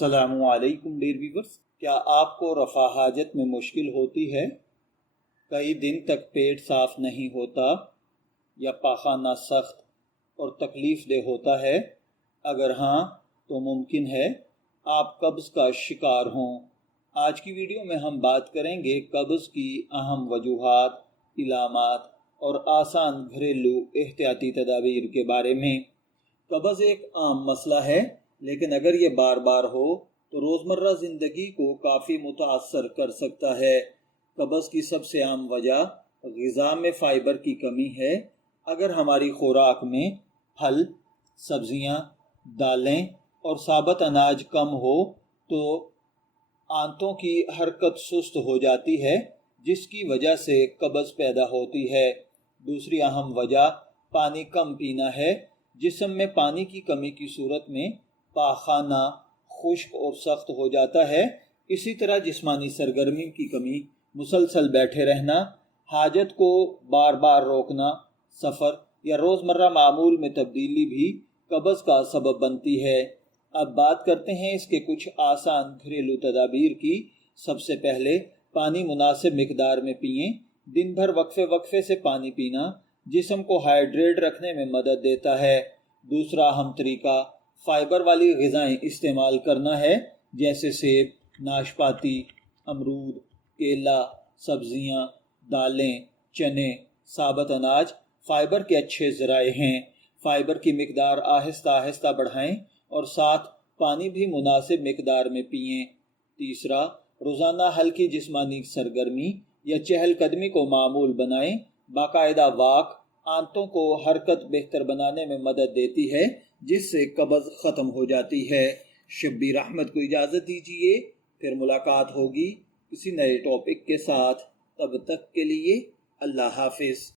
السلام علیکم dear viewers, کیا آپ کو رفع حاجت میں مشکل ہوتی ہے؟ کئی دن تک پیٹ صاف نہیں ہوتا یا پاخانہ سخت اور تکلیف دہ ہوتا ہے؟ اگر ہاں تو ممکن ہے آپ قبض کا شکار ہوں۔ آج کی ویڈیو میں ہم بات کریں گے قبض کی اہم وجوہات، علامات اور آسان گھریلو احتیاطی تدابیر کے بارے میں۔ قبض ایک عام مسئلہ ہے، لیکن اگر یہ بار بار ہو تو روزمرہ زندگی کو کافی متاثر کر سکتا ہے۔ قبض کی سب سے عام وجہ غذا میں فائبر کی کمی ہے۔ اگر ہماری خوراک میں پھل، سبزیاں، دالیں اور ثابت اناج کم ہو تو آنتوں کی حرکت سست ہو جاتی ہے، جس کی وجہ سے قبض پیدا ہوتی ہے۔ دوسری اہم وجہ پانی کم پینا ہے۔ جسم میں پانی کی کمی کی صورت میں پاخانہ خشک اور سخت ہو جاتا ہے۔ اسی طرح جسمانی سرگرمی کی کمی، مسلسل بیٹھے رہنا، حاجت کو بار بار روکنا، سفر یا روزمرہ معمول میں تبدیلی بھی قبض کا سبب بنتی ہے۔ اب بات کرتے ہیں اس کے کچھ آسان گھریلو تدابیر کی۔ سب سے پہلے پانی مناسب مقدار میں پئیں۔ دن بھر وقفے وقفے سے پانی پینا جسم کو ہائیڈریٹ رکھنے میں مدد دیتا ہے۔ دوسرا اہم طریقہ فائبر والی غذائیں استعمال کرنا ہے، جیسے سیب، ناشپاتی، امرود، کیلا، سبزیاں، دالیں، چنے، ثابت اناج فائبر کے اچھے ذرائع ہیں۔ فائبر کی مقدار آہستہ آہستہ بڑھائیں اور ساتھ پانی بھی مناسب مقدار میں پئیں۔ تیسرا، روزانہ ہلکی جسمانی سرگرمی یا چہل قدمی کو معمول بنائیں۔ باقاعدہ واک آنتوں کو حرکت بہتر بنانے میں مدد دیتی ہے، جس سے قبض ختم ہو جاتی ہے۔ شبیر احمد کو اجازت دیجیے، پھر ملاقات ہوگی کسی نئے ٹاپک کے ساتھ۔ تب تک کے لیے اللہ حافظ۔